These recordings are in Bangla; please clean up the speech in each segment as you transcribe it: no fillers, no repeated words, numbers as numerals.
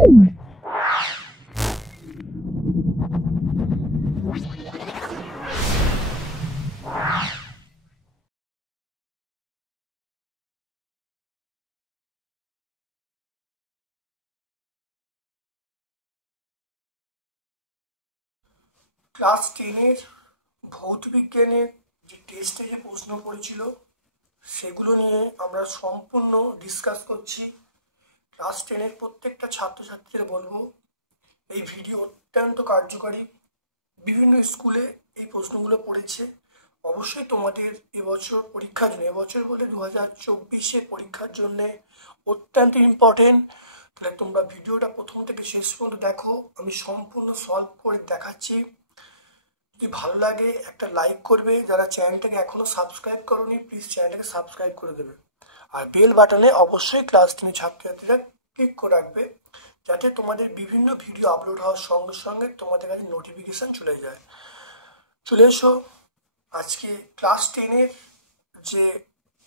ক্লাস 10-এর ভৌত বিজ্ঞানের যে টেস্টে যে প্রশ্ন পড়েছিল সেগুলো নিয়ে আমরা সম্পূর্ণ ডিসকাস করছি। ক্লাস 10-এর প্রত্যেকটা ছাত্রছাত্রীদের বলবো এই ভিডিও অত্যন্ত কার্যকারী। বিভিন্ন স্কুলে এই প্রশ্নগুলো পড়েছে। অবশ্যই তোমাদের এবছর পরীক্ষার জন্য, এবছর বলে 2024-এ পরীক্ষার জন্যে অত্যন্ত ইম্পর্টেন্ট। তাহলে তোমরা ভিডিওটা প্রথম থেকে শেষ পর্যন্ত দেখো, আমি সম্পূর্ণ সলভ করে দেখাচ্ছি। যদি ভালো লাগে একটা লাইক করবে, যারা চ্যানেলটাকে এখনো সাবস্ক্রাইব করোনি প্লিজ চ্যানেলটাকে সাবস্ক্রাইব করে দেবে, আর বেল বাটনে অবশ্যই ক্লাস 10 ছাত্রছাত্রীরা ক্লিক করে রাখবে, যাতে তোমাদের বিভিন্ন ভিডিও আপলোড হওয়ার সঙ্গে সঙ্গে তোমাদের কাছে নোটিফিকেশান চলে যায়। চলে এসো আজকে ক্লাস 10-এর যে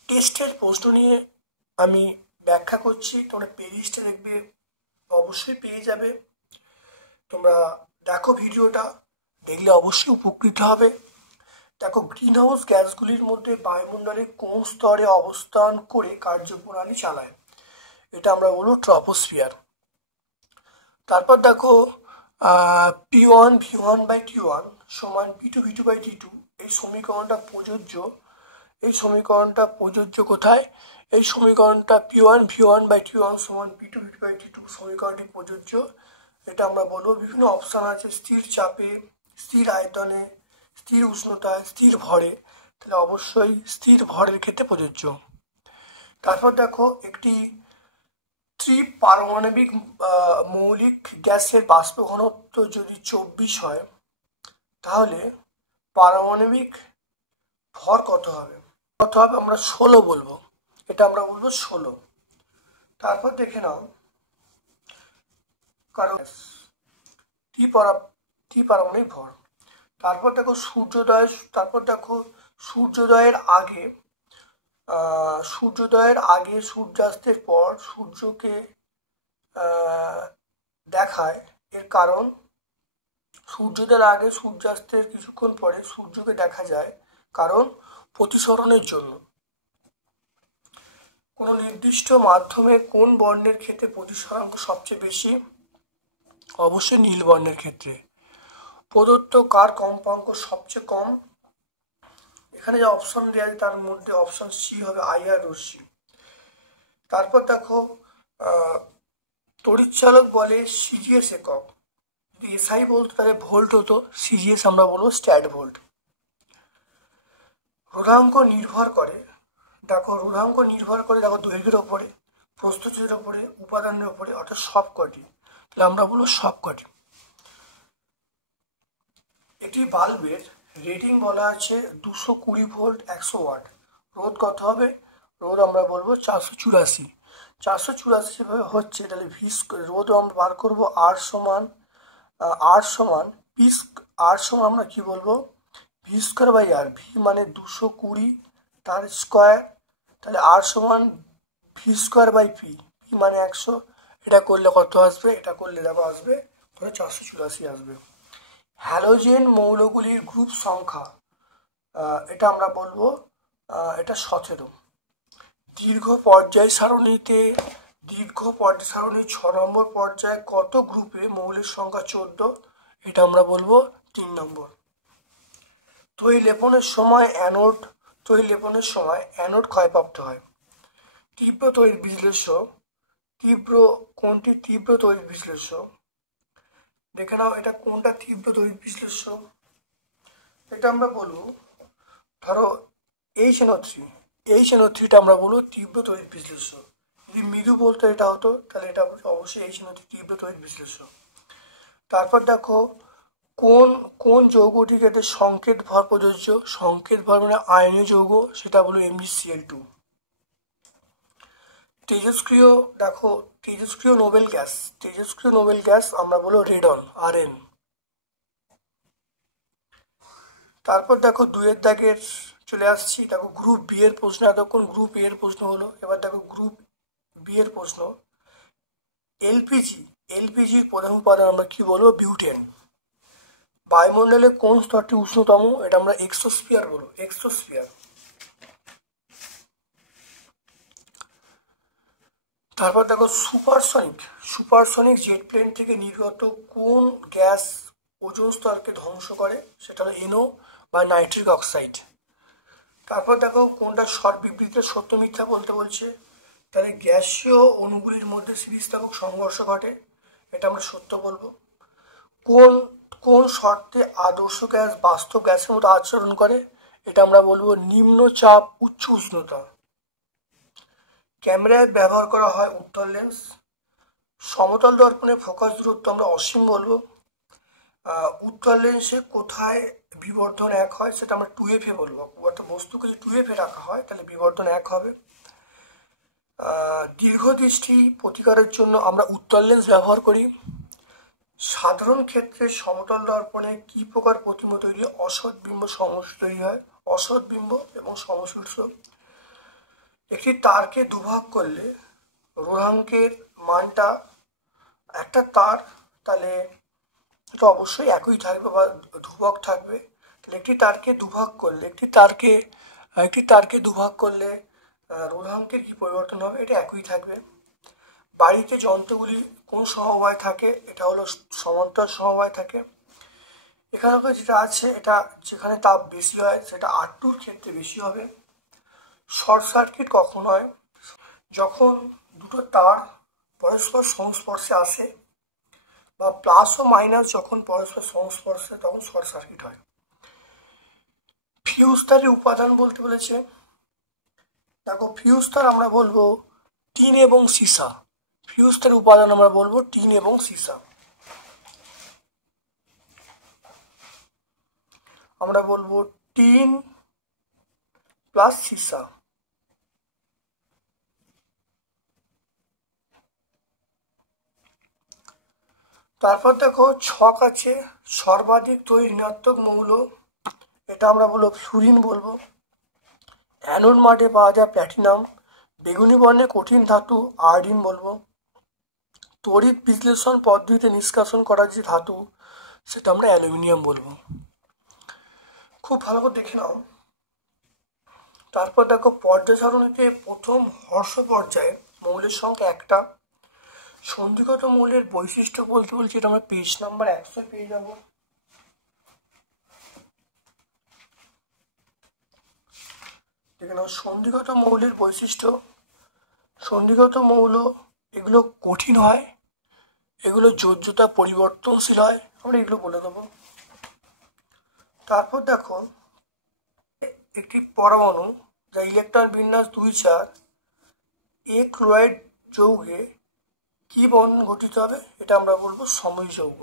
টেস্টের প্রশ্ন নিয়ে আমি ব্যাখ্যা করছি। তোমরা প্লেলিস্টে দেখবে, অবশ্যই পেয়ে যাবে। তোমরা দেখো ভিডিওটা, দেখলে অবশ্যই উপকৃত হবে। দেখো, গ্রিন হাউস গ্যাসগুলির মধ্যে বায়ুমণ্ডলের কোন স্তরে অবস্থান করে কার্যপ্রণালী চালায়? এটা আমরা বলবো ট্রপোস্ফিয়ার। তারপর দেখো, P1V1/T1 সমান P2V2/T2, এই সমীকরণটা প্রযোজ্য। এই সমীকরণটা প্রযোজ্য কোথায়? এই সমীকরণটা P1V1/T1 সমান P2V2/T2 সমীকরণটি প্রযোজ্য। এটা আমরা বলবো, বিভিন্ন অপশান আছে, স্থির চাপে, স্থির আয়তনে, স্থির উষ্ণতায়, স্থির ভরে। তাহলে অবশ্যই স্থির ভরের ক্ষেত্রে প্রযোজ্য। তারপর দেখো, একটি ত্রিপারমাণবিক মৌলিক গ্যাসের বাষ্প ঘনত্ব যদি 24 হয়, তাহলে পারমাণবিক ভর কত হবে? আমরা 16 বলবো। এটা আমরা বলবো 16। তারপর দেখে নাও, কারণ ত্রিপারমাণবিক ভর। তারপর দেখো সূর্যোদয়ের আগে সূর্যাস্তের পর সূর্যকে দেখায়, এর কারণ সূর্যোদয়ের আগে সূর্যাস্তের কিছুক্ষণ পরে সূর্যকে দেখা যায়, কারণ প্রতিসরণের জন্য। কোনো নির্দিষ্ট মাধ্যমে কোন বর্ণের ক্ষেত্রে প্রতিসরাঙ্ক সবচেয়ে বেশি? অবশ্যই নীল বর্ণের ক্ষেত্রে। প্রদত্ত কার কম্পাঙ্ক সবচেয়ে কম? এখানে যে অপশন দেওয়া আছে তার মধ্যে অপশন সি হবে আইআর রশ্মি। তারপর দেখো, তড়িৎচালক বলে সিজিএস একক। যদি এসআই বলতো তাহলে ভোল্ট হতো, সিজিএস আমরা বলবো স্ট্যাট ভোল্ট। রোধাঙ্ক নির্ভর করে দেখো দৈর্ঘ্যের ওপরে, প্রস্থচ্ছেদের ওপরে, উপাদানের ওপরে, অর্থাৎ সবকটি। তাহলে আমরা বলবো সবকটি। একটি বাল্বের রেটিং বলা আছে 220 ভোল্ট 100 ওয়াট। রোধ কত হবে? রোধ আমরা বলবো 484। 484 যেভাবে হচ্ছে, তাহলে রোধ আমরা বার করবো আর সমান আমরা কি বলবো? V²/R। ভি মানে 220, তার স্কোয়ার, তাহলে আর সমান V²/P, পি মানে 100। এটা করলে কত আসবে? এটা করলে দেখো আসবে 484 আসবে। হ্যালোজেন মৌলগুলির গ্রুপ সংখ্যা, এটা আমরা বলবো এটা 17। দীর্ঘ পর্যায় সারণীর 6 নম্বর পর্যায়ে কত গ্রুপে মৌলের সংখ্যা 14? এটা আমরা বলবো 3 নম্বর। তড়ি লেপনের সময় অ্যানোড ক্ষয়প্রাপ্ত হয়। তীব্র তড়িৎ বিশ্লেষ্য কোনটি তীব্র তড়িৎ বিশ্লেষ্য? দেখে নাও, এটা কোনটা তীব্র তড়িৎ বিশ্লেষ্য? এটা আমরা বলবো, ধরো HNO3টা আমরা বলবো তীব্র তড়িৎ বিশ্লেষ্য। যদি মৃদু বলতো এটা হতো, তাহলে এটা অবশ্যই HNO3 তীব্র তড়িৎ বিশ্লেষ্য। তারপর দেখো, কোন যৌগটির ক্ষেত্রে সংকেত ভর প্রযোজ্য? সংকেত ভর মানে আয়নীয় যৌগ, সেটা হলো MgCl2। তেজস্ক্রিয় নোবেল গ্যাস আমরা বলবো রেডন, Rn। তারপর দেখো, 2-এর দাগের চলে আসছি। দেখো, গ্রুপ বি এর প্রশ্ন, এতক্ষণ গ্রুপ এ এর প্রশ্ন হলো, এবার দেখো গ্রুপ বি এর প্রশ্ন। এলপিজি এলপিজির প্রধান উপাদান আমরা কি বলবো? বিউটেন। বায়ুমণ্ডলে কোন স্তরটি উষ্ণতম? এটা আমরা এক্সোস্ফিয়ার বলবো, এক্সোস্ফিয়ার। তারপর দেখো সুপারসনিক জেট প্লেন থেকে নির্গত কোন গ্যাস ওজোন স্তরকে ধ্বংস করে? সেটা হলো NO বা নাইট্রিক অক্সাইড। তারপর দেখো কোনটা শর্ট বিবৃতিতে সত্য মিথ্যা বলতে বলছে, তাহলে গ্যাসীয় অণুগুলির মধ্যে স্থিতিস্থাপক সংঘর্ষ ঘটে, এটা আমরা সত্য বলবো। কোন কোন শর্তে আদর্শ গ্যাস বাস্তব গ্যাসের মতো আচরণ করে? এটা আমরা বলবো নিম্ন চাপ উচ্চ উষ্ণতা। ক্যামেরায় ব্যবহার করা হয় উত্তল লেন্স। সমতল দর্পণে ফোকাস দূরত্ব আমরা অসীম বলবো। উত্তল লেন্সে কোথায় বিবর্ধন 1 হয়? সেটা আমরা 2FA বলবো। অর্থাৎ বস্তুকে যদি 2FA রাখা হয় তাহলে বিবর্ধন 1 হবে। দীর্ঘদৃষ্টি প্রতিকারের জন্য আমরা উত্তল লেন্স ব্যবহার করি। সাধারণ ক্ষেত্রে সমতল দর্পণে কি প্রকার প্রতিবিম্ব তৈরি? অসৎ বিম্ব সমষ্টি তৈরি হয়, অসৎ বিম্ব এবং সমশীর্ষ। একটি তারকে দুভাগ করলে রোধাঙ্কের মানটা, একটা তার তাহলে এটা অবশ্যই একই থাকবে বা ধ্রুবক থাকবে। তাহলে একটি তারকে দুভাগ করলে রোধাঙ্কের কি পরিবর্তন হবে? এটা একই থাকবে। বাড়িতে যন্ত্রগুলি কোন সমবায় থাকে? এটা হলো সমান্তরাল সমবায় থাকে। এখানে যেটা আছে, এটা যেখানে তাপ বেশি হয় সেটা R2-র ক্ষেত্রে বেশি হবে। শর্ট সার্কিট কখন হয়? যখন দুটো তার পরস্পর সংস্পর্শে আসে বা প্লাস ও মাইনাস যখন পরস্পর সংস্পর্শে, তখন শর্ট সার্কিট হয়। ফিউজ তারের উপাদান বলতে বলেছে, দেখো ফিউজ তার আমরা বলবো টিন এবং সীসা। ফিউজ তারের উপাদান আমরা বলবো টিন এবং সীসা। আমরা বলবো টিন প্লাস সীসা। তারপর দেখো ছক আছে, সর্বাধিক তৈরি ঋণাত্মক মৌল, এটা আমরা বলবো ফ্লুরিন বলবো। অ্যানোড মাঠে পাওয়া যায় প্ল্যাটিনাম। বেগুনি বর্ণে কঠিন ধাতু আয়োডিন বলবো। তড়িৎ বিশ্লেষণ পদ্ধতিতে নিষ্কাশন করা যে ধাতু সেটা আমরা অ্যালুমিনিয়াম বলবো। খুব ভালো করে দেখে নাও। তারপর দেখো পর্যায় সারণীতে প্রথম হর্ষ পর্যায়ে মৌলের সংখ্যা একটা। সন্ধিগত মৌলের বৈশিষ্ট্য বলতে বলছি, এটা আমরা পেজ নাম্বার 100 পেয়ে যাব। দেখে নাও সন্ধিগত মৌলের বৈশিষ্ট্য। সন্ধিগত মৌল এগুলো কঠিন হয়, এগুলো যোজ্যতা পরিবর্তনশীল হয়, আমরা এগুলো বলে দেবো। তারপর দেখো একটি পরমাণু যা ইলেকট্রন বিন্যাস 2-4 এ ক্লোরাইড যৌগে কি বন্ধন গঠিত হবে? এটা আমরা বলবো সমযোজী যৌগ।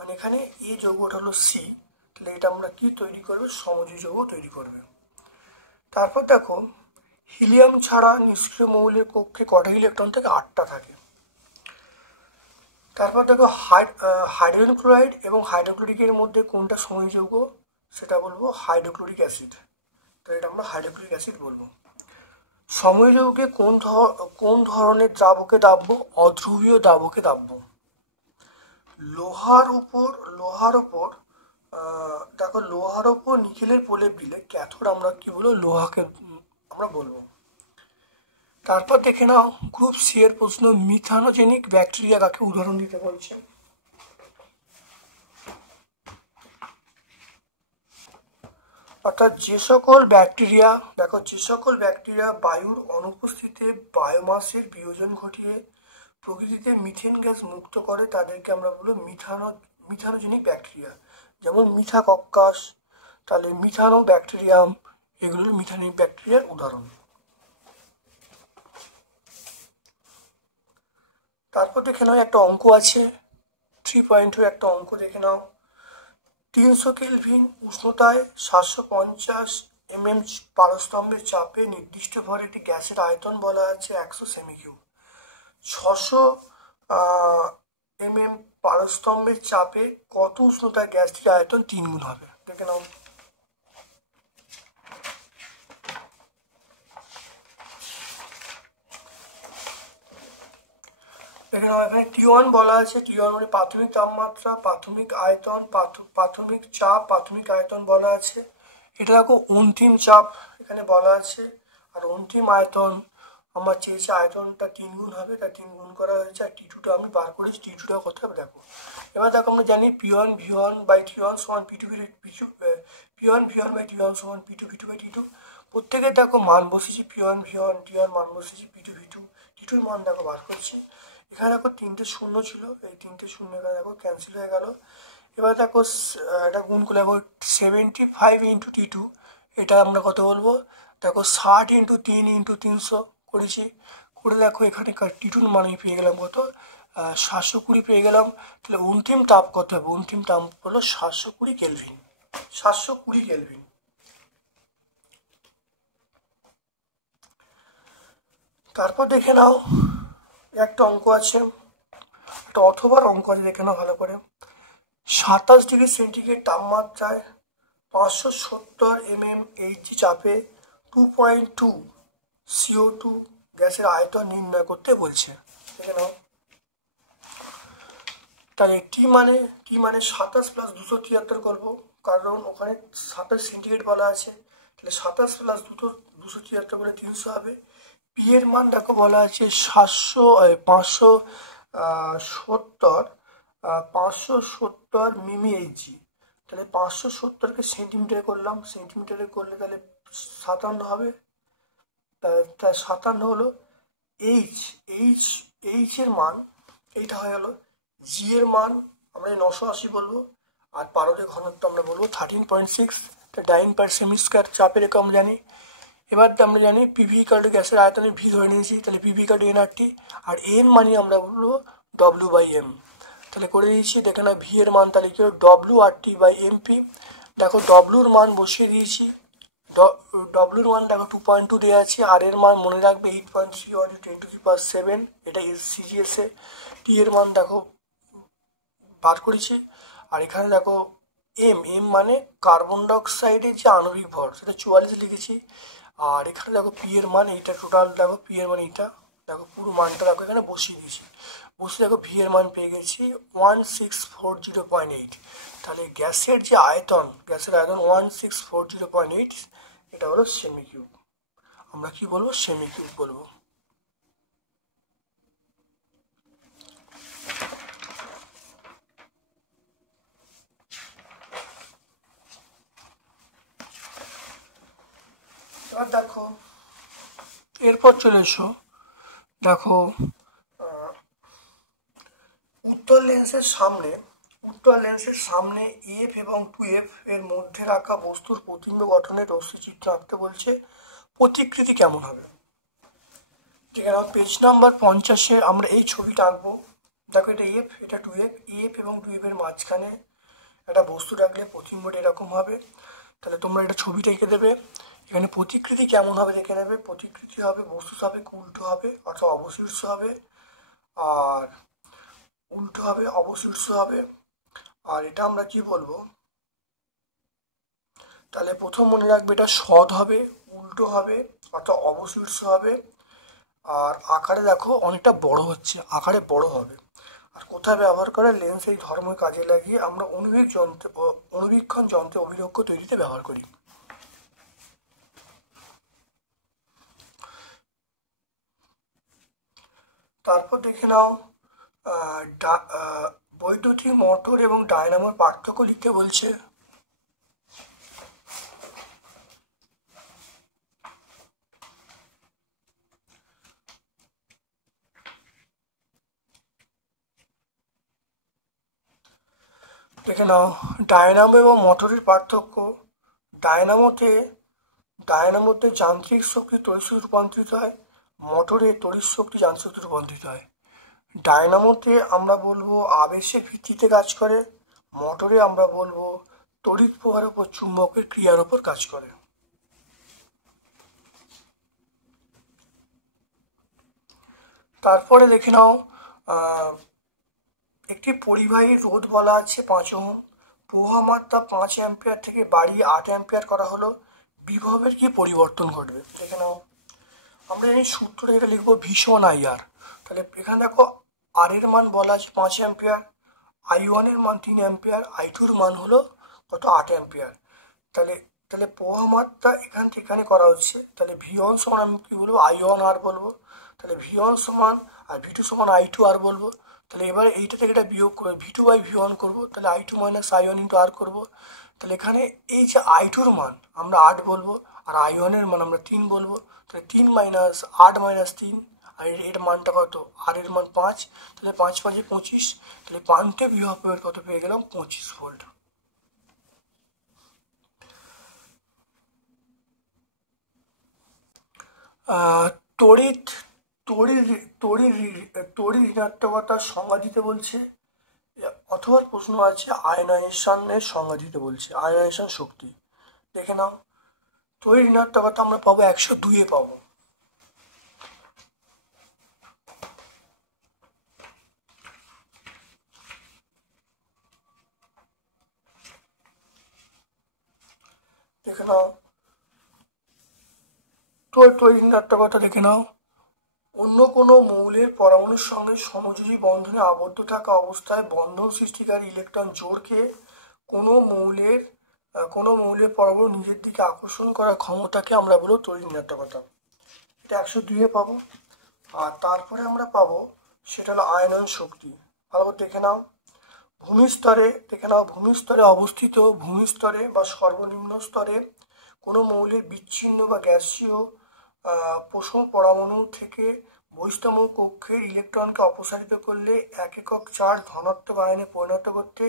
মানে এখানে এই যৌগটা হলো সি, তাহলে এটা আমরা কি তৈরি করবে? সমযোজী যৌগ তৈরি করবে। তারপর দেখো হিলিয়াম ছাড়া নিষ্ক্রিয় মৌলের কক্ষে কটা ইলেকট্রন থাকে? 8টা থাকে। তারপর দেখো হাইড্রোজেন ক্লোরাইড এবং হাইড্রোক্লোরিকের মধ্যে কোনটা সমযোজী যৌগ? সেটা বলবো হাইড্রোক্লোরিক অ্যাসিড, তো এটা আমরা হাইড্রোক্লোরিক অ্যাসিড বলবো। সমযোজী যৌগে কোন ধরনের দ্রাবকে দাব্য? অধ্রুবীয় দ্রাবকে দাব্য। লোহার উপর দেখো লোহার উপর নিকেলের প্রলেপ দিলে ক্যাথোড আমরা কি বলবো? লোহাকে আমরা বলবো। তারপর দেখে নাও গ্রুপ সি এর প্রশ্ন, মিথানোজেনিক ব্যাকটেরিয়া কাকে উদাহরণ দিতে বলছে? অর্থাৎ যে সকল ব্যাকটেরিয়া বায়ুর অনুপস্থিতিতে বায়োমাসের বিয়োজন ঘটিয়ে প্রকৃতিতে মিথেন গ্যাস মুক্ত করে তাদেরকে আমরা বলবো মিথানোজেনিক ব্যাকটেরিয়া। যেমন মিথা কক্কাস, তাহলে মিথানো ব্যাকটেরিয়াম, এগুলো মিথানিক ব্যাকটেরিয়ার উদাহরণ। তারপর দেখে নাও একটা অঙ্ক আছে 3.2 একটা অঙ্ক দেখে নাও। 300 কেলভিন উষ্ণতায় 750 পারস্তম্ভের চাপে নির্দিষ্ট ভরে একটি গ্যাসের আয়তন বলা আছে 100 সেমি কিউব। 600 পারস্তম্ভের চাপে কত উষ্ণতায় গ্যাসটির আয়তন 3 গুণ হবে? দেখে নাও। দেখে নাও এখানে T1 বলা আছে। T1 মানে প্রাথমিক তাপমাত্রা, প্রাথমিক আয়তন, প্রাথমিক চাপ, প্রাথমিক আয়তন বলা আছে। এটা দেখো অন্তিম চাপ এখানে বলা আছে। আর অন্তিম আয়তন আমার চেয়েছে আয়তনটা 3 গুণ হবে, তাই 3 গুণ করা হয়েছে। আর T2টা আমি বার করেছি, T2টা কত হবে দেখো। এবার দেখো আমরা জানি P1 V1 বাই T1 সমান P2 P1 V1 by T1 সমান P2 V2 বাই T2। প্রত্যেকের দেখো মান বসেছি, P1 V1 T1 মান বসেছি, P2 V2 T2 মান দেখো বার করছি। এখানে দেখো 3টে শূন্য ছিল, এই 3টে শূন্য এখানে দেখো ক্যান্সেল হয়ে গেল। এবার দেখো এটা গুণ করে দেখো 75 ইন্টু T2, এটা আমরা কত বলবো দেখো 60 ইন্টু 3 ইন্টু 300 করেছি। করে দেখো এখানে T2 মান পেয়ে গেলাম কত 720 পেয়ে গেলাম। তাহলে অন্তিম তাপ কত হবে? অন্তিম তাপ হলো 720 কেলভিন। 720 কেলভিন। তারপর দেখে নাও একটা অঙ্ক আছে, একটা অথবার অঙ্ক আছে, দেখে নাও ভালো করে। 27 ডিগ্রি সেন্টিগ্রেড তাপমাত্রায় 570 mmHg চাপে 2.2 CO2 গ্যাসের আয়তন নির্ণয় করতে বলছে। দেখে নাও তাহলে টি মানে 27 প্লাস 273 করবো, কারণ ওখানে 27 সেন্টিগ্রেড বলা আছে। তাহলে 27 প্লাস 273 করে 300 হবে। পি এর মান দেখো বলা আছে 570 মিমি/Hg। তাহলে 570কে সেন্টিমিটারে করলাম, সেন্টিমিটারে করলে তাহলে 57 হবে। তাহলে 57 হলো এইচ এর মান, এইটা হয়ে গেল। জি এর মান আমরা 980 বলবো। আর পারদের ঘনত্ব আমরা বলবো 13.6। ডাইন/সেমি স্কয়ার চাপের একক আমরা জানি। এবার আমরা জানি পিভি ইকুয়াল টু গ্যাসের আয়তনে ভি ধরে নিয়েছি, তাহলে পিভি ইকুয়াল টু এনআরটি। আর এন মানে আমরা বলবো W/M। তাহলে করে দিয়েছি, দেখে না ভি এর মান তাহলে কি হলো WRT/MP। দেখো ডব্লুর মান বসিয়ে দিয়েছি, ডব্লুর মান দেখো 2.2 দেওয়া আছে। আর এর মান মনে রাখবে 8.3 10⁻⁷, এটা সিজিএসে। টি এর মান দেখো বার করেছি। আর এখানে দেখো এম মানে কার্বন ডাইঅক্সাইডের যে আণবিক ভর, সেটা 44 লিখেছি। আর এখানে দেখো পি এর মান এইটা, টোটাল দেখো পি এর মান এইটা, দেখো পুরো মানটা দেখো এখানে বসিয়ে দিয়েছি। বসে দেখো ভি এর মান পেয়ে গেছি 1640.8। তাহলে গ্যাসের যে আয়তন, গ্যাসের আয়তন 1640.8, এটা হলো সেমি কিউব। আমরা কি বলবো? সেমি কিউব বলবো। এবার দেখো এরপর চলে এসো, দেখো উত্তর লেন্সের সামনে এফ এবং 2F এর মধ্যে রাখা বস্তুর প্রতিবিম্ব গঠনের রশ্মিচিত্র আঁকতে বলছে। প্রতিকৃতি কেমন হবে? যেখানে পেজ নাম্বার 50-এ আমরা এই ছবিটা আঁকবো। দেখো এটা এফ, এটা 2F। এফ এবং 2F এর মাঝখানে একটা বস্তু রাখলে প্রতিবিম্বটা এরকম হবে। তাহলে তোমরা এটা ছবিটা এঁকে দেবে। এখানে প্রতিকৃতি কেমন হবে দেখে নেবে। প্রতিকৃতি হবে বস্তু সাপেক্ষ উল্টো হবে, অর্থাৎ অবশীর্ষ হবে। আর উল্টো হবে, অবশীর্ষ হবে। আর এটা আমরা কি বলবো, তাহলে প্রথম মনে রাখবে এটা সৎ হবে, উল্টো হবে, অর্থাৎ অবশীর্ষ হবে। আর আকারে দেখো অনেকটা বড় হচ্ছে, আকারে বড় হবে। আর কোথায় ব্যবহার করে? লেন্স এই ধর্ম কাজে লাগিয়ে আমরা অনুবীক্ষণ যন্ত্রে অভিলক্ষ তৈরিতে ব্যবহার করি। তারপর দেখে নাও বৈদ্যুতিক মোটর এবং ডায়নামোর পার্থক্য লিখতে বলছে। দেখে নাও ডায়নামো এবং মোটরের পার্থক্য। ডায়নামোতে যান্ত্রিক শক্তি তড়িৎ শক্তি রূপান্তরিত হয়, মোটরে তড়িৎ শক্তি যান্ত্রিক শক্তি রূপান্তরিত হয়। ডায়নামোতে আমরা বলবো আবেশের ভিত্তিতে কাজ করে, মোটরে আমরা বলবো তড়িৎ প্রবাহের উপর চুম্বকের ক্রিয়ার উপর কাজ করে। তারপরে দেখে নাও একটি পরিবাহী রোধ বলা আছে 5 ওহম। প্রবাহ মাত্রা 5 অ্যাম্পিয়ার থেকে বাড়িয়ে 8 অ্যাম্পিয়ার করা হলো। বিভবের কি পরিবর্তন ঘটবে? দেখে নাও আমরা জানি সূত্রটা এটা লিখবো ভি সমান IR। তাহলে এখানে দেখো আর এর মান বলা আছে 5 অ্যাম্পিয়ার, I1 এর মান 3 অ্যাম্পিয়ার, I2 এর মান হলো কত 8 অ্যাম্পিয়ার। তাহলে তাহলে প্রবাহ মাত্রা এখান থেকে এখানে করা হচ্ছে, তাহলে V1 সমান আমি কি বলবো I1 আর বলবো, তাহলে V1 সমান আর V2 সমান I2 আর বলবো। তাহলে এবারে এইটা থেকে এটা বিয়োগ করে V2 বাই V1 করবো, তাহলে I2 মাইনাস I1 ইন্টু আর করবো। তাহলে এখানে এই যে I2 এর মান আমরা 8 বলবো আর I1 এর মান আমরা 3 বলবো, তাহলে 3 মাইনাস 8 মাইনাস 3, আর এর মানটা কত, আর এর মান 5, তাহলে 5 5 25, তাহলে পান্তে বিভব প্রয়োগ কত পেয়ে গেলাম 25 ভোল্ট। তড়িৎ তড়িৎ তড়িৎ তড়িৎ ঋণাত্মকতার সংজ্ঞা দিতে বলছে, অথবা প্রশ্ন আছে আয়নাইজেশনের সংজ্ঞা দিতে বলছে, আয়নাইজেশন শক্তি। দেখে নাও, তড়িৎ ঋণাত্মকতা আমরা পাবো 102 পাবো। দেখে নাও তড়িৎ ঋণাত্মকতা দেখে নাও, অন্য কোনো মৌলের পরমাণুর সঙ্গে সমযোজী বন্ধনে আবদ্ধ থাকা অবস্থায় বন্ধন সৃষ্টিকারী ইলেকট্রন জোড়কে কোনো মৌলের পরমাণু নিজের দিকে আকর্ষণ করার ক্ষমতাকে আমরা বলবো তড়িৎ ঋণাত্মকতা। এটা 102 পাবো। আর তারপরে আমরা পাবো সেটা হলো আয়নন শক্তি। ভালো করে দেখে নাও, ভূমিস্তরে অবস্থিত, ভূমিস্তরে বা সর্বনিম্ন স্তরে কোনো মৌলের বিচ্ছিন্ন বা গ্যাসীয় পোষণ পরমাণু থেকে বহিস্তম কক্ষের ইলেকট্রনকে অপসারিত করলে এক একক চার্জ ধনাত্মক আয়নে পরিণত করতে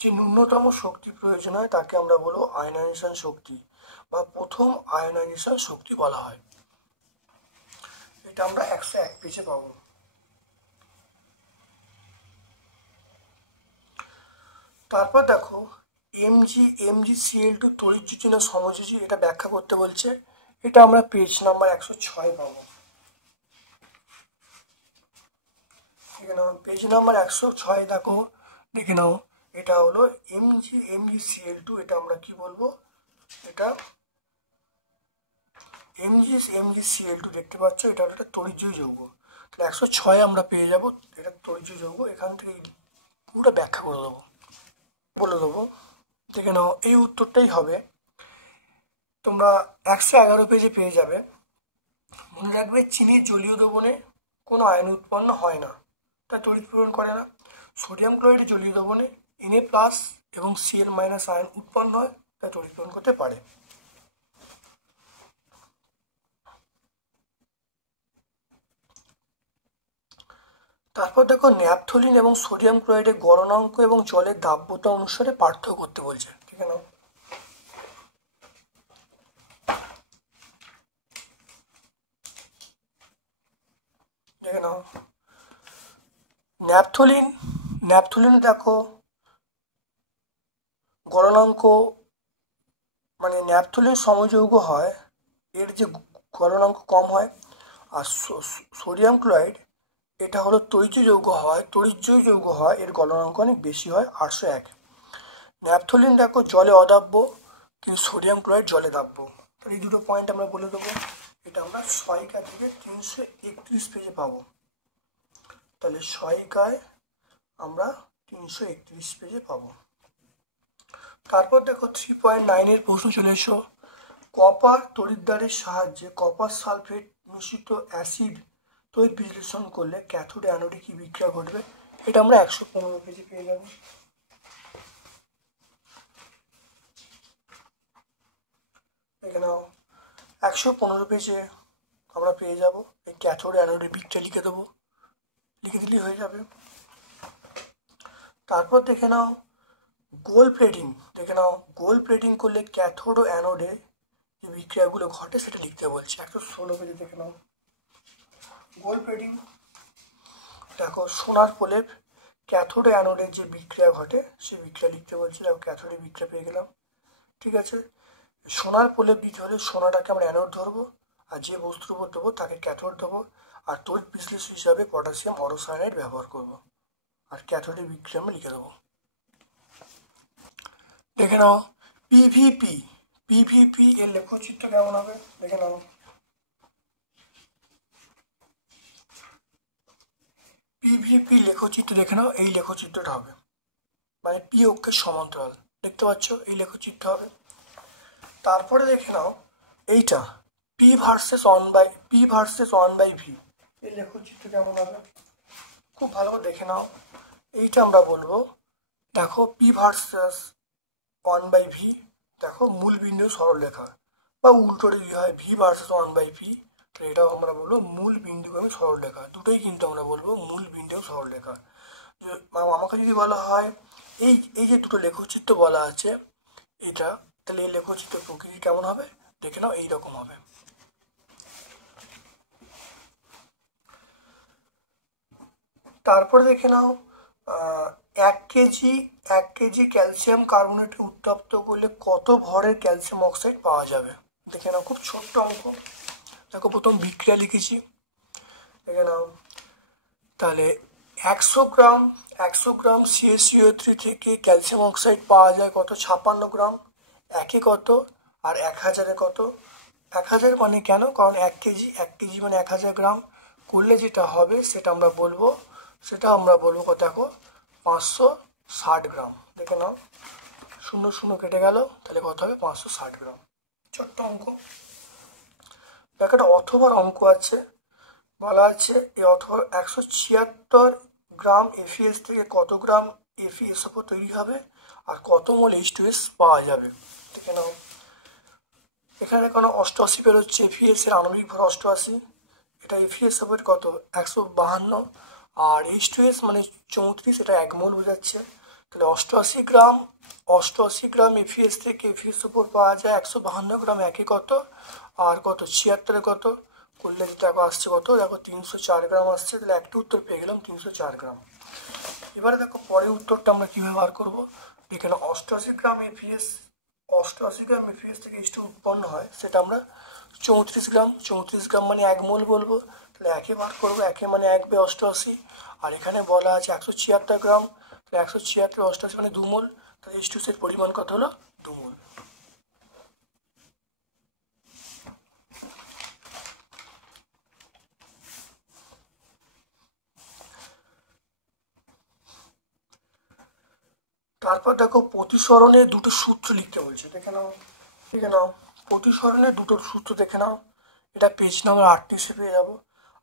যে ন্যূনতম শক্তি প্রয়োজন হয় তাকে আমরা বলবো আয়নাইজেশন শক্তি বা প্রথম আয়নাইজেশন শক্তি বলা হয়। এটা আমরা 101 পেজে পাবো। তারপর দেখো MgCl2 তড়িৎ যোজী না সমযোজী এটা ব্যাখ্যা করতে বলছে, এটা আমরা পেজ নাম্বার 106 পাবো। দেখে নাও পেজ নাম্বার 106 দেখো, দেখে নাও এটা হলো MgCl2, এটা আমরা কি বলবো, এটা MgCl2 দেখতে পাচ্ছ, এটা হলো একটা তড়িৎজয়ী যৌগ। তাহলে 106 আমরা পেয়ে যাব, এটা তড়িৎজয়ী যৌগ। এখান থেকে পুরোটা ব্যাখ্যা করে দেবো, বলে দেবো। দেখে নাও এই উত্তরটাই হবে, তোমরা 111 পেজে পেয়ে যাবে। মনে রাখবে চিনির জলীয় দ্রবণে কোনো আয়ন উৎপন্ন হয় না, তা তড়িৎ প্রেরণ করে না। সোডিয়াম ক্লোরাইডে জলীয় দ্রবণে Na+ এবং Cl- আয়ন উৎপন্ন হয়, তা তড়িৎ প্রেরণ করতে পারে। তারপর দেখো ন্যাপথলিন এবং সোডিয়াম ক্লোরাইডের গলনাঙ্ক এবং জলের দাব্যতা অনুসারে পার্থক্য করতে বলছে। ঠিক আছে, দেখে নাও ন্যাপথলিন দেখো গলনাঙ্ক, মানে ন্যাপথলিন সমযৌগ হয়, এর যে গলনাঙ্ক কম হয়। আর সোডিয়াম ক্লোরাইড এটা হলো তড়িৎজয়ী যৌগ হয়, এর গলনাঙ্ক অনেক বেশি হয়, 801। ন্যাপথলিন দেখো জলে অদাব্য, কিন্তু সোডিয়াম ক্লোরাইড জলে দাব্য। তাহলে এই দুটো পয়েন্ট আমরা বলে দেবো। এটা আমরা সহায়িকা থেকে 331 পেজে পাবো। তাহলে সহায়িকায় আমরা 331 পেজে পাবো। তারপর দেখো 3.9 প্রশ্ন চলে এসো, কপার তড়িৎদ্বারের সাহায্যে কপার সালফেট মিশ্রিত অ্যাসিড তড়িৎ বিশ্লেষণ করলে ক্যাথোড অ্যানোডে কি বিক্রিয়া ঘটবে, এটা আমরা 115 পেজে পেয়ে যাবো। এখানে 115 পেজে আমরা পেয়ে যাব এই ক্যাথোড অ্যানোডের বিক্রিয়া লিখে দেবো, লিখে দিলেই হয়ে যাবে। তারপর দেখে নাও গোল প্লেটিং করলে ক্যাথোড ও অ্যানোডে যে বিক্রিয়াগুলো ঘটে সেটা লিখতে বলছে। 116 পেজে দেখে নাও গোল প্লেটিং। দেখো সোনার প্রলেপ ক্যাথোড অ্যানোডের যে বিক্রিয়া ঘটে সেই বিক্রিয়া লিখতে বলছে। দেখো ক্যাথোডের বিক্রিয়া পেয়ে গেলাম। ঠিক আছে, সোনার প্রলেপ দিতে হলে সোনাটাকে আমরা অ্যানোড ধরবো, আর যে বস্তুর উপর দেবো তাকে ক্যাথোড দেবো, আর তড়িৎ বিশ্লেষক হিসাবে পটাশিয়াম অরোসায়ানাইড ব্যবহার করবো, আর ক্যাথোডের বিক্রিয়া আমরা লিখে দেবো। দেখে নাও পিভিপি এর লেখচিত্র কেমন হবে, দেখে নাও। পিভিপি লেখচিত্র দেখে নাও, এই লেখচিত্রটা হবে, মানে পি অক্ষের সমান্তরাল, দেখতে পাচ্ছ এই লেখচিত্র হবে। তারপরে দেখে নাও এইটা P versus one by V, এই লেখচিত্র কেমন হবে খুব ভালো করে দেখে নাও। এইটা আমরা বলবো, দেখো P versus one by V, দেখো মূল বিন্দু সরলরেখা, বা উল্টো যদি হয় V versus one by V, তাহলে এটাও আমরা বলবো মূল বিন্দুগামী সরলরেখা, দুটোই কিন্তু আমরা বলবো মূল বিন্দু সরলরেখা। আমাকে যদি বলা হয় এই এই যে দুটো লেখচিত্র বলা আছে এটা, তাহলে এই লেখচিত্র প্রকৃতি কেমন হবে দেখে নাও, এইরকম হবে। তারপরে দেখে নাও 1 কেজি ক্যালসিয়াম কার্বনেট উত্তপ্ত করলে কত ভরের ক্যালসিয়াম অক্সাইড পাওয়া যাবে, দেখে নাও খুব ছোট্ট অঙ্ক। দেখো প্রথম বিক্রিয়া লিখেছি, দেখে নাও তাহলে 100 গ্রাম CaCO3 থেকে ক্যালসিয়াম অক্সাইড পাওয়া যায় কত, 56 গ্রাম, একে কত আর 1000-এ কত। 1000 মানে কেন, কারণ 1 কেজি মানে 1000 গ্রাম করলে যেটা হবে সেটা আমরা বলবো কত, দেখো 560 গ্রাম, দেখে নাও 0 কেটে গেল, তাহলে কত হবে 560 গ্রাম, ছোট্ট অঙ্ক। দেখো একটা অথবা অঙ্ক আছে, বলা আছে এই অথবা 176 গ্রাম এফিএস থেকে কত গ্রাম এফিএসও তৈরি হবে আর কত মোল H2S পাওয়া যাবে, দেখে নাও। এখানে কোনো 88 বেরোচ্ছে, এফিএস এর আণবিক ভর 88, এটা এফিএস হবে কত 152, আর H2S মানে 34, এটা 1 মোল বোঝাচ্ছে। তাহলে 88 গ্রাম এফিএস থেকে এফিএস উপর পাওয়া যায় 152 গ্রাম, একে কত আর কত 76-এ কত করলে যেটা আসছে কত, দেখো 304 গ্রাম আসছে, তাহলে একটা উত্তর পেয়ে গেলাম 304 গ্রাম। এবারে দেখো পরের উত্তরটা আমরা কীভাবে বার করবো, এখানে 88 গ্রাম এফিএস থেকে H2 উৎপন্ন হয়, সেটা আমরা 34 গ্রাম মানে 1 মোল বলবো, তাহলে একে বার করবো, একে মানে 1/88, আর এখানে বলা আছে 176 গ্রাম, তাহলে 176/88 মানে 2 মোল, তাহলে H2 এর পরিমাণ কত হলো 2 মোল। তারপর দেখো প্রতিসরণের দুটো সূত্র লিখতে বলছে, দেখে নাও প্রতিসরণের দুটো সূত্র দেখে নাও, এটা পেজ নাম্বার 38-এ পেয়ে যাবো।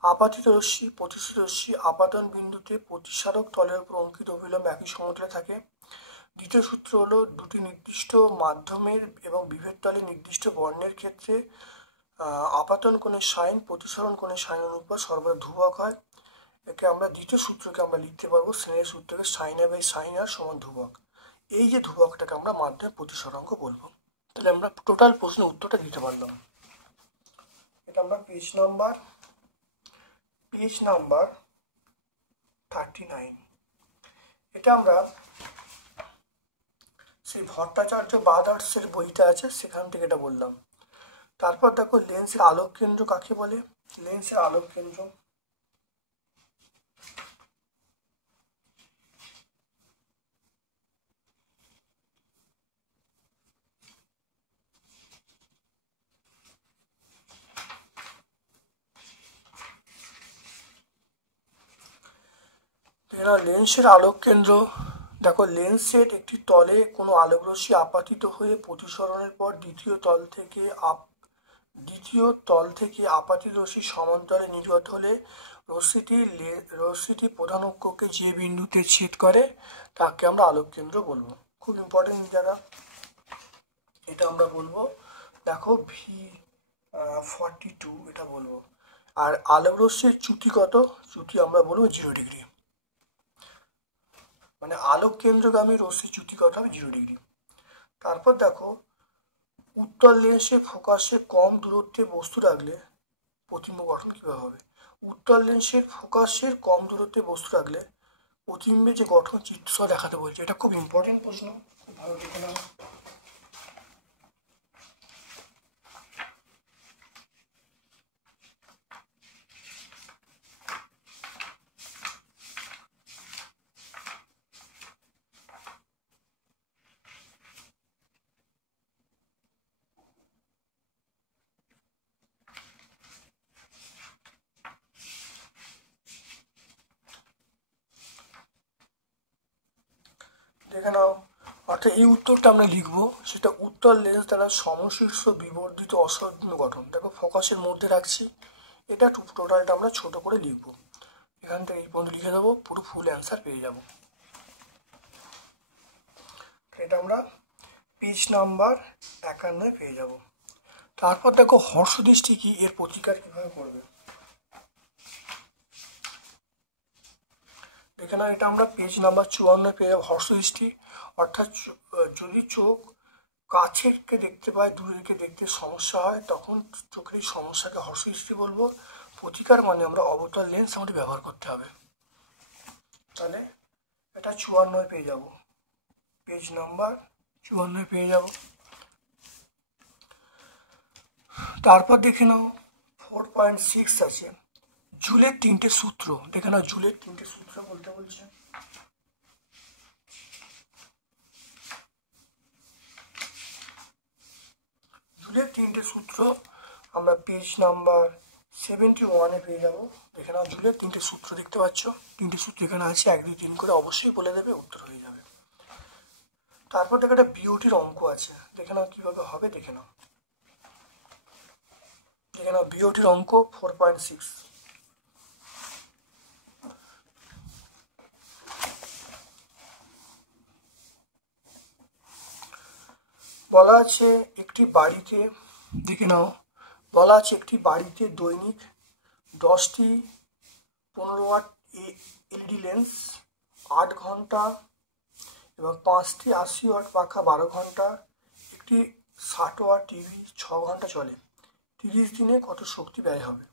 আপাতিত রশ্মি, প্রতিসরিত রশ্মি আপাতন বিন্দুতে প্রতিসারক তলের উপর অঙ্কিত অভিলম্ব একই সমতলে থাকে। দ্বিতীয় সূত্র হলো দুটি নির্দিষ্ট মাধ্যমের এবং বিভেদ তলে নির্দিষ্ট বর্ণের ক্ষেত্রে আপাতন কোণের সাইন প্রতিসরণ কোণের সাইন অনুপাত সর্বদা ধ্রুবক হয়। একে আমরা দ্বিতীয় সূত্রকে আমরা লিখতে পারবো স্নেহের সূত্রকে সাইন এ বাই সাইন আর সমান ধ্রুবক। এই যে ধ্রুবকটাকে আমরা মাধ্যমে প্রতিসরাঙ্ক বলবো। তাহলে আমরা টোটাল প্রশ্নের উত্তরটা দিতে পারলাম। এটা আমরা পেজ নাম্বার 39, এটা আমরা সেই ভট্টাচার্য ব্রাদার্সের বইটা আছে সেখান থেকে এটা বললাম। তারপর দেখো লেন্সের আলোক কেন্দ্র কাকে বলে, লেন্সের আলোক কেন্দ্র লেন্সের আলোক কেন্দ্র, দেখো লেন্সের একটি তলে কোনো আলোকরশ্মি আপতিত হয়ে প্রতিসরণের পর দ্বিতীয় তল থেকে আপাতিত রশ্মি সমান্তরালে নির্গত হলে রশ্মিটি প্রধান অক্ষকে যে বিন্দুতে ছেদ করে তাকে আমরা আলোক কেন্দ্র বলবো। খুব ইম্পর্টেন্ট জায়গা, এটা আমরা বলবো, দেখো V42 এটা বলবো। আর আলোক রশ্মির চ্যুতি কত, চ্যুতি আমরা বলবো 0 ডিগ্রি, মানে আলোক কেন্দ্রগামী রশ্মির চ্যুতি কত হবে 0 ডিগ্রি। তারপর দেখো উত্তল লেন্সে ফোকাসে কম দূরত্বে বস্তু রাখলে প্রতিবিম্ব গঠন কীভাবে হবে। উত্তল লেন্সের ফোকাসের কম দূরত্বে বস্তু রাখলে প্রতিবিম্বের যে গঠন চিত্র দেখাতে বলছে, এটা খুব ইম্পর্টেন্ট প্রশ্ন, খুব ভালো দেখে নাও। দেখে নাও, অর্থাৎ এই উত্তরটা আমরা লিখবো, সেটা উত্তর লেন্স দ্বারা সমশীর্ষ বিবর্ধিত অসংলগ্ন গঠন। দেখো ফোকাসের মধ্যে রাখছি, এটা টোটালটা আমরা ছোট করে লিখবো। এখান থেকে এই পর্যন্ত লিখে দেবো, পুরো ফুল অ্যান্সার পেয়ে যাব। এটা আমরা পেজ নাম্বার 51 পেয়ে যাব। তারপর দেখো হর্ষদৃষ্টি কি, এর প্রতিকার কিভাবে করবে। দেখে না, এটা আমরা পেজ নাম্বার 54 পেয়ে যাবো। হর্ষদৃষ্টি অর্থাৎ যদি চোখ কাছেরকে দেখতে পায়, দূরেরকে দেখতে সমস্যা হয়, তখন চোখের এই সমস্যাকে হর্ষদৃষ্টি বলবো। প্রতিকার মানে আমরা অবতল লেন্স আমাদের ব্যবহার করতে হবে। তাহলে এটা 54 পেয়ে যাব, পেজ নাম্বার 54 পেয়ে যাব। তারপর দেখে নাও 4.6 আছে, জুলের 3টে সূত্র। দেখে নাও জুলের 3টে সূত্র বলতে বলছে। জুলের 3টে সূত্র আমরা পেজ নাম্বার 71 পেয়ে যাব। দেখে নাও জুলের 3টে সূত্র দেখতে পাচ্ছ, 3টে সূত্র এখানে আছে, 1 2 3 করে অবশ্যই বলে দেবে, উত্তর হয়ে যাবে। তারপর দেখো একটা বিওটির অঙ্ক আছে, দেখে নাও কিভাবে হবে। দেখে নাও বিওটির অঙ্ক 4.6। বলা আছে একটি বাড়িতে, দেখে নাও, বলা আছে একটি বাড়িতে দৈনিক 10টি 15 ওয়াট এলইডি লেন্স 8 ঘন্টা এবং 5টি 80 ওয়াট পাখা 12 ঘন্টা, একটি 60 ওয়াট টিভি 6 ঘন্টা চলে। 30 দিনে কত শক্তি ব্যয় হবে।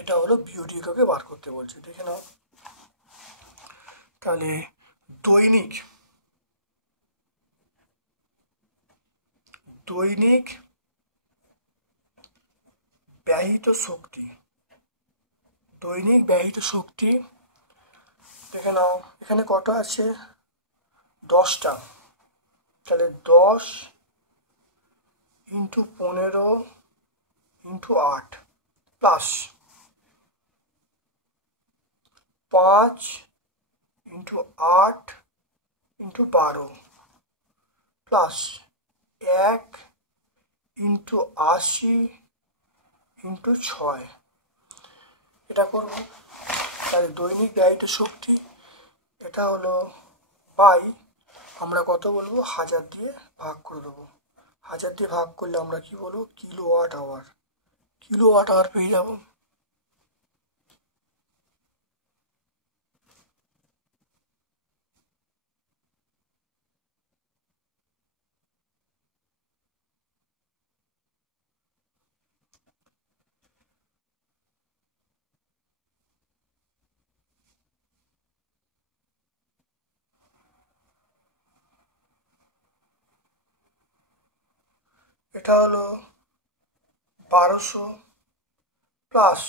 এটা হলো বিওটি এককে বার করতে বলছে। দেখে নাও, তাহলে দৈনিক দৈনিক ব্যয়িত শক্তি, দৈনিক ব্যয়িত শক্তি। দেখে নাও এখানে কত আছে, 10টা, তাহলে 10 into 15 into 8 plus 5 into 8 into 12 plus 1 into 80 into 6, এটা করব। তাহলে দৈনিক ব্যয়িত শক্তি এটা হলো বাই, আমরা কত বলবো, 1000 দিয়ে ভাগ করে দেবো। 1000 দিয়ে ভাগ করলে আমরা কি বলবো, কিলোওয়াট আওয়ার, কিলোওয়াট আওয়ার পেয়ে যাব। এটা হলো 1200 প্লাস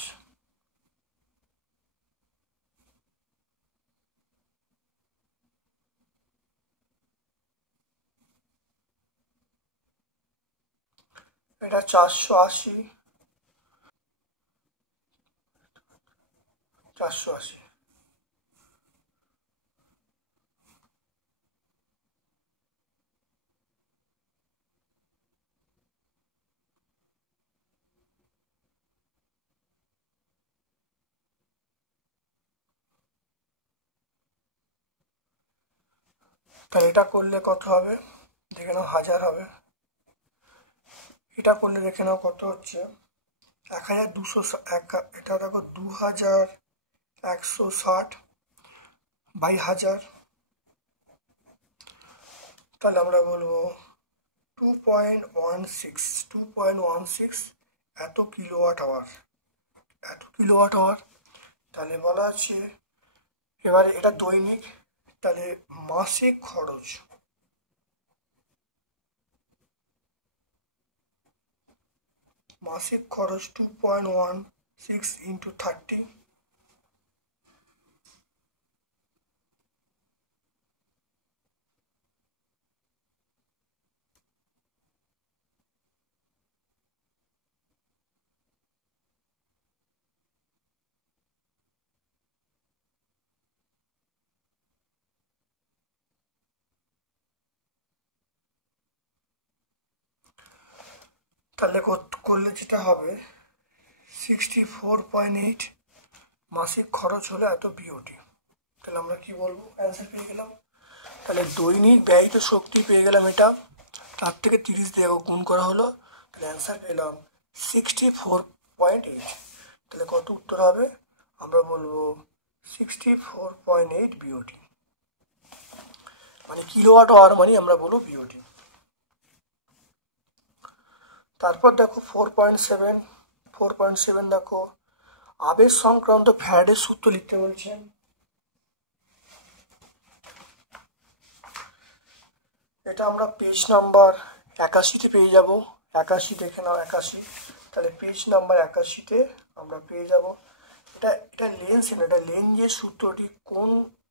এটা 480, 480। তাহলে এটা করলে কত হবে, দেখে নাও 1000 হবে। এটা করলে দেখে নাও কত হচ্ছে, 1200, এটা দেখো 2160 বাই 1000, তাহলে আমরা বলবো 2.16 এত কিলোওয়াট আওয়ার, এত কিলোওয়াট আওয়ার। তাহলে বলা আছে এবারে এটা দৈনিক, তাহলে মাসিক খরচ, মাসিক খরচ 2.16 ইন্টু 30, তাহলে করলে যেটা হবে 64.8 মাসিক খরচ হলো এত বিওটি। তাহলে আমরা কি বলবো, অ্যান্সার পেয়ে গেলাম। তাহলে দৈনিক ব্যয়িত শক্তি পেয়ে গেলাম এটা, তার থেকে 30 দিয়ে গুণ করা হলো, তাহলে অ্যান্সার পেলাম 64.8। তাহলে কত উত্তর হবে, আমরা বলবো 64.8 বিওটি, মানে কিলোওয়াট আওয়ার মানে আমরা বলবো বিওটি। তারপর দেখো 4.7 দেখো, আবেশ সংক্রান্ত ফ্যারাডের সূত্র লিখতে বলছেন। এটা আমরা পেজ নাম্বার 81-তে পেয়ে যাব। 81 দেখে নাও, 81। তাহলে পেজ নাম্বার 81-তে আমরা পেয়ে যাব। এটা লেন্স, এটা লেন্সের সূত্রটি কোন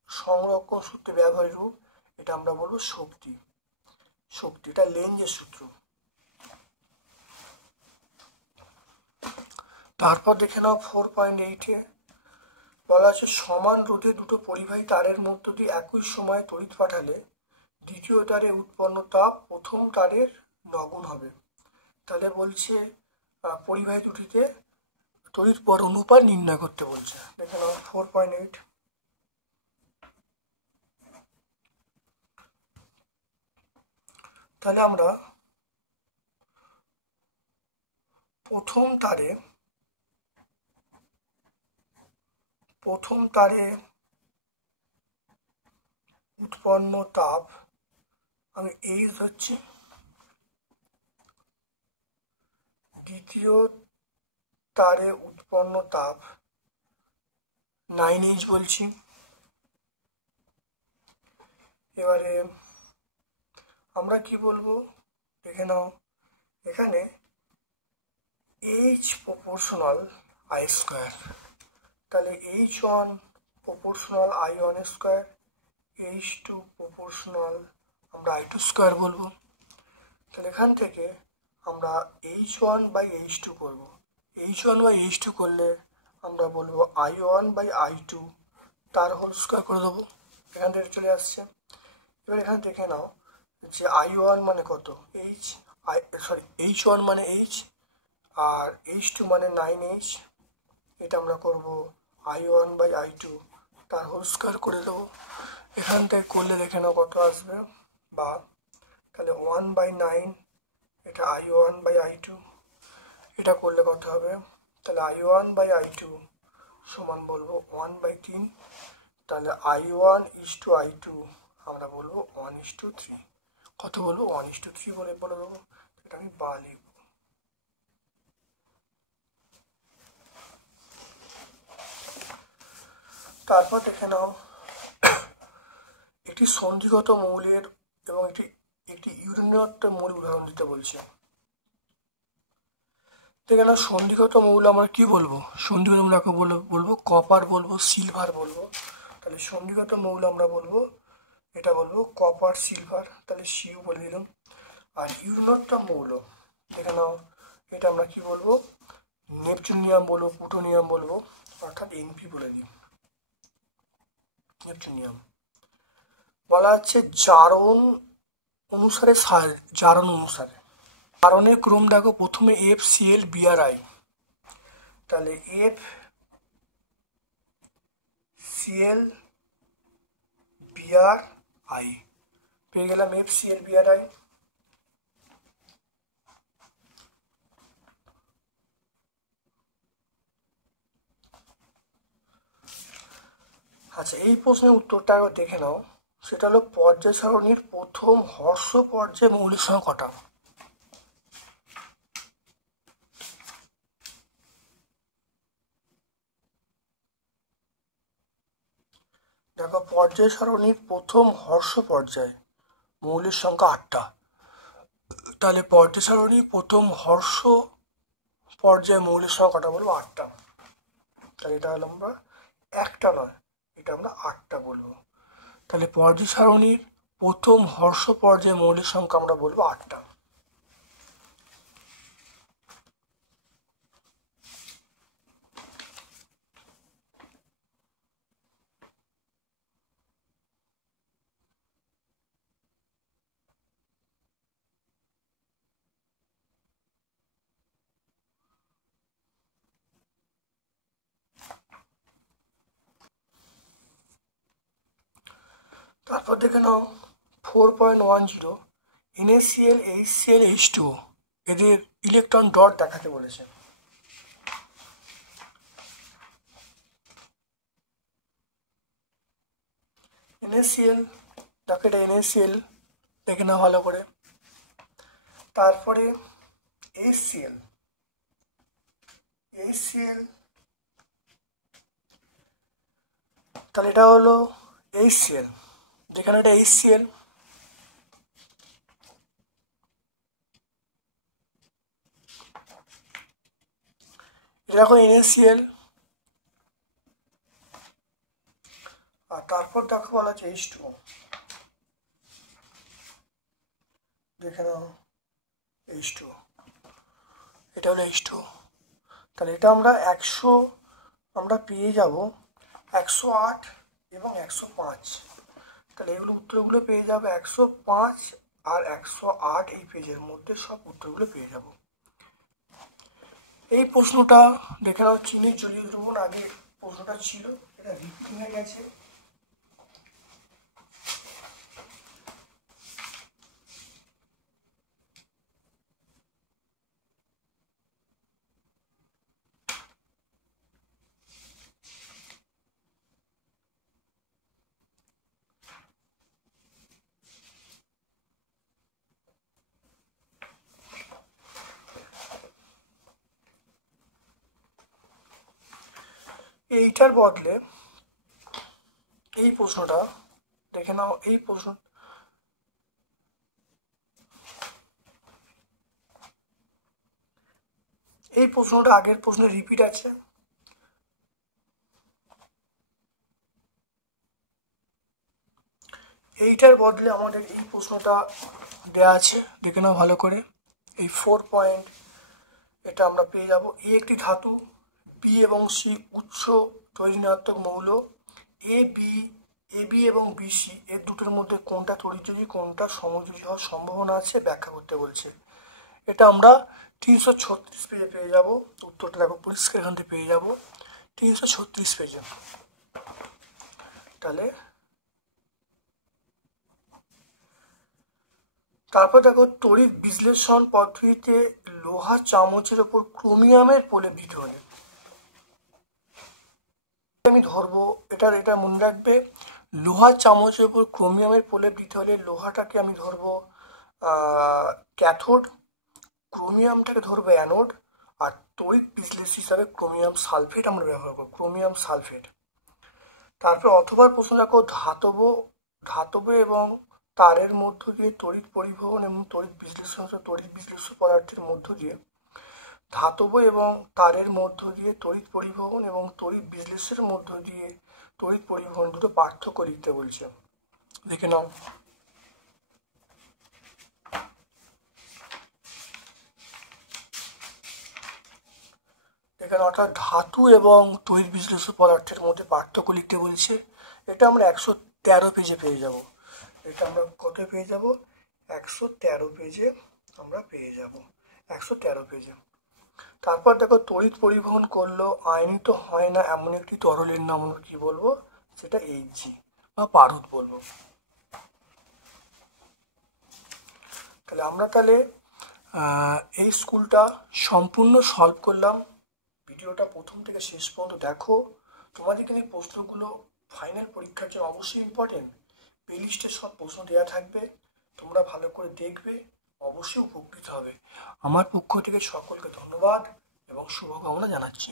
সংরক্ষণ সূত্রে ব্যবহারের রূপ, এটা আমরা বলবো শক্তি। এটা লেন্সের সূত্র। তারপর দেখে নাও 4.8-এ বলা আছে সমান রোধে দুটো পরিবাহী তারের মধ্য দিয়ে একই সময়ে তড়িৎ পাঠালে দ্বিতীয় তারে উৎপন্ন তাপ প্রথম তারের নগুণ হবে। তাহলে বলছে পরিবাহী দুটিতে তড়িৎ পর অনুপাত নির্ণয় করতে বলছে। দেখে নাও 4.8। তাহলে আমরা প্রথম তারে উৎপন্ন তাপ আমি এইচ ধরছি, দ্বিতীয় তারে উৎপন্ন তাপ 9H বলছি। এবারে আমরা কি বলবো, দেখে নাও এখানে H প্রপোর্শনাল I স্কোয়ার, তাহলে H1 proportional I1 square, H2 proportional আমরা I2 স্কোয়ার বলবো। তাহলে এখান থেকে আমরা H1/H2 করবো। H1/H2 করলে আমরা বলবো I1/I2 তার হোল স্কোয়ার করে দেবো, এখান থেকে চলে আসছে। এবার এখানে দেখে নাও যে I1 মানে কত, H1 মানে H আর H2 মানে 9H, এটা আমরা করব I1/I2 তার হোল স্কোয়ার করে দেবো। এখান থেকে করলে দেখে নাও কত আসবে, বা তাহলে 1/9 এটা I1/I2, এটা করলে কত হবে, তাহলে I1/I2 সমান বলবো 1/3, তাহলে I1:I2 আমরা বলবো 1:3। কত বলবো, 1:3 বলে দেবো। এটা আমি বা লিখব। তারপর দেখে নাও একটি সন্ধিগত মৌলের এবং একটি ইউরেনিয়ম মৌল উদাহরণ দিতে বলছে। দেখে নাও সন্ধিগত মৌল আমরা কি বলবো, সন্ধিগত মৌল আমরা বলবো কপার বলবো, সিলভার বলবো। তাহলে সন্ধিগত মৌল আমরা বলবো, এটা বলবো কপার সিলভার, তাহলে সিউ বলে দিলাম। আর ইউরেনিয়াম মৌল দেখে নাও, এটা আমরা কি বলবো, নেপচুনিয়াম বলবো, প্লুটোনিয়াম বলবো, অর্থাৎ এনপি বলে দিই। নেপচুনিয়াম বলা হচ্ছে জারণ অনুসারে জারণের ক্রম দেখো, প্রথমে FCl BrI, তাহলে FCl BrI পেয়ে গেলাম, FCl BrI। আচ্ছা, এই প্রশ্নের উত্তরটা আগে দেখে নাও, সেটা হলো পর্যায় সারণীর প্রথম হর্ষ পর্যায়ে মৌলিক সংখ্যা কটা। দেখো পর্যায় সারণীর প্রথম হর্ষ পর্যায়ে মৌলিক সংখ্যা 8টা, তাহলে পর্যায় সারণীর প্রথম হর্ষ পর্যায়ে মৌলিক সংখ্যা কটা বলবো, 8টা। তাহলে এটা হলো আমরা একটা নয়, এটা আমরা 8টা বলবো। তাহলে পর্যায় সারণীর প্রথম হর্ষ পর্যায়ে মৌলিক সংখ্যা আমরা বলবো 8টা। তারপর দেখে নাও 4.10 NaCl HCl H2O এদের ইলেকট্রন ডট দেখাতে বলেছে। NaCl দেখো, এটা NaCl দেখে নাও ভালো করে। তারপরে HCl তাহলে এটা হলো HCl, যেখানে এটা HCl, এটা দেখো NaCl। আর তারপর দেখো বলা হচ্ছে H2O, দেখে নাও H2O, এটা হলো H2O। তাহলে এটা আমরা পেয়ে যাব 108 এবং 105। তাহলে এগুলো উত্তরগুলো পেয়ে যাবে 105 আর 108, এই পেজের মধ্যে সব উত্তরগুলো পেয়ে যাব। এই প্রশ্নটা দেখে নাও, চিনির জলীয় দ্রবণ, আগে প্রশ্নটা ছিল, এটা রিপিট হয়ে গেছে। এইটার বদলে এই প্রশ্নটা দেখে নাও, এই প্রশ্নটা আগের প্রশ্নে রিপিট আছে। এইটার বদলে আমাদের এই প্রশ্নটা দেয়া আছে, দেখে নাও ভালো করে। এই 4 পয়েন্ট এটা আমরা পেয়ে যাব। এ একটি ধাতু, বি এবং সি উচ্চ তড়িৎ মৌল, এবি এবং বিসি এর দুটোর মধ্যে কোনটা তড়িৎযোজী কোনটা সমযোজী হওয়ার সম্ভাবনা আছে ব্যাখ্যা করতে বলছে। এটা আমরা 336 পেজে পেয়ে যাব। উত্তরটা দেখো পরিষ্কার, এখান থেকে পেয়ে যাব 336 পেজে। তাহলে তারপর দেখো, তড়িৎ বিশ্লেষণ পদ্ধতিতে লোহা চামচের ওপর ক্রোমিয়ামের প্রলেপিত হলে আমি ধরবো, এটা মনে রাখবে, লোহার চামচের উপর ক্রোমিয়ামের প্রলেপ দিতে হলে লোহাটাকে আমি ধরবো ক্যাথোড, ক্রোমিয়ামটাকে ধরবো অ্যানোড, আর তড়িৎ বিশ্লেষক হিসাবে ক্রোমিয়াম সালফেট আমরা ব্যবহার করবো, ক্রোমিয়াম সালফেট। তারপর অথবা প্রশ্ন দেখো, ধাতব এবং তারের মধ্য দিয়ে তড়িৎ পরিবহন এবং তড়িৎ বিশ্লেষণ পদার্থের মধ্য দিয়ে, ধাতব এবং তারের মধ্য দিয়ে তড়িৎ পরিবহন এবং তড়িৎ বিশ্লেষণের মধ্য দিয়ে তড়িৎ পরিবহন দুটো পার্থক্য লিখতে বলছে, দেখে নাও। এখানে অর্থাৎ ধাতু এবং তড়িৎ বিশ্লেষক পদার্থের মধ্যে পার্থক্য লিখতে বলছে। এটা আমরা 113 পেজে পেয়ে যাব। এটা আমরা কত পেয়ে যাব? 113 পেজে আমরা পেয়ে যাব, 113 পেজে। তারপর দেখো, তড়িৎ পরিবহন করলেও আয়নিত হয় না এমন একটি তরলের নাম আমরা কি বলবো? সেটা Hg বা পারদ বলবো। তাহলে আমরা এই স্কুলটা সম্পূর্ণ সলভ করলাম। ভিডিওটা প্রথম থেকে শেষ পর্যন্ত দেখো। তোমাদের কিন্তু প্রশ্নগুলো ফাইনাল পরীক্ষার জন্য অবশ্যই ইম্পর্টেন্ট। প্লেলিস্টে সব প্রশ্ন দেওয়া থাকবে, তোমরা ভালো করে দেখবে, অবশ্যই উপকৃত হবে। আমার পক্ষ থেকে সকলকে ধন্যবাদ এবং শুভকামনা জানাচ্ছি।